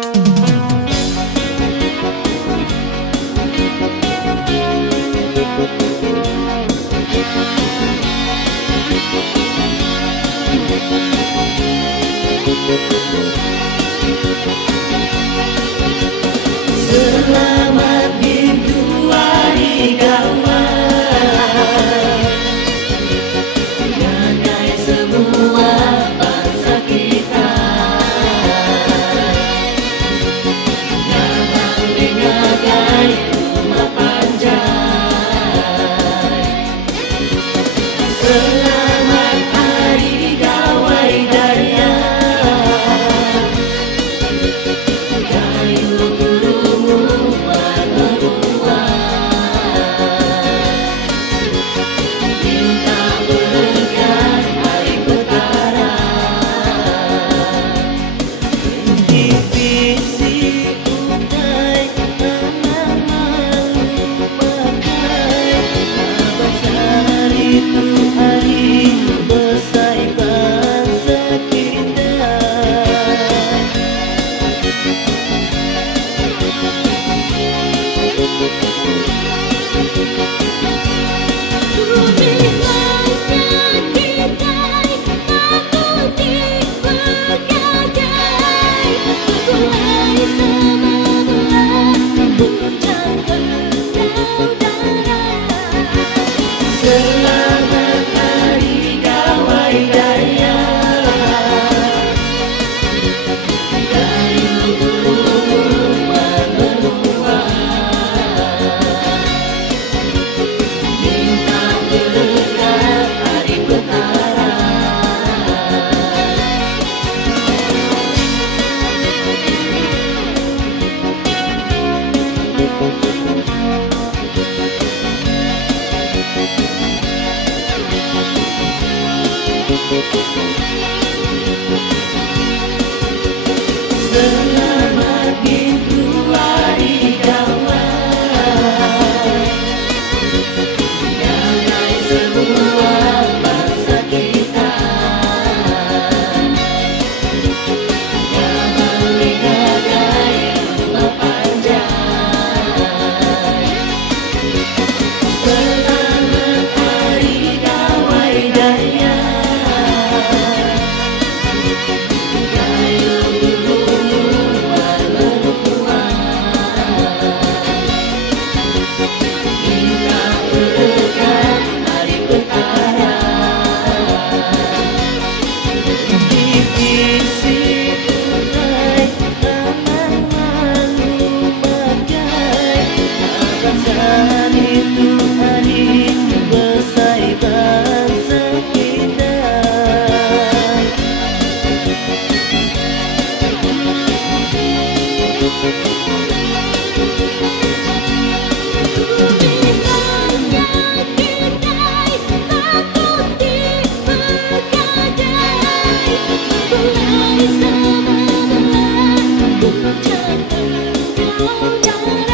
Selamat Minggu Hari Kawan, damai semua bangsa kita. Datang dengan gaya rumah panjang. Selamat Hari Gawai Daya. Kayu turumu minta berkat hari petara. Divisi utai tanah malu pakai abad itu hari besar bangsa kita. Selamat Hari Gawai Daya. Kayu turunan meluas, minta berkat hari petara. Selamat Minggu Hari Kawan, damai semua bangsa kita. Damai dengan rumah panjang. Selamat Hari Gawai Daya. Kayu turunan meluas, minta berkat hari petara. Divisi utai tanah malu pakai abad itu hari besar bangsa kita. Jangan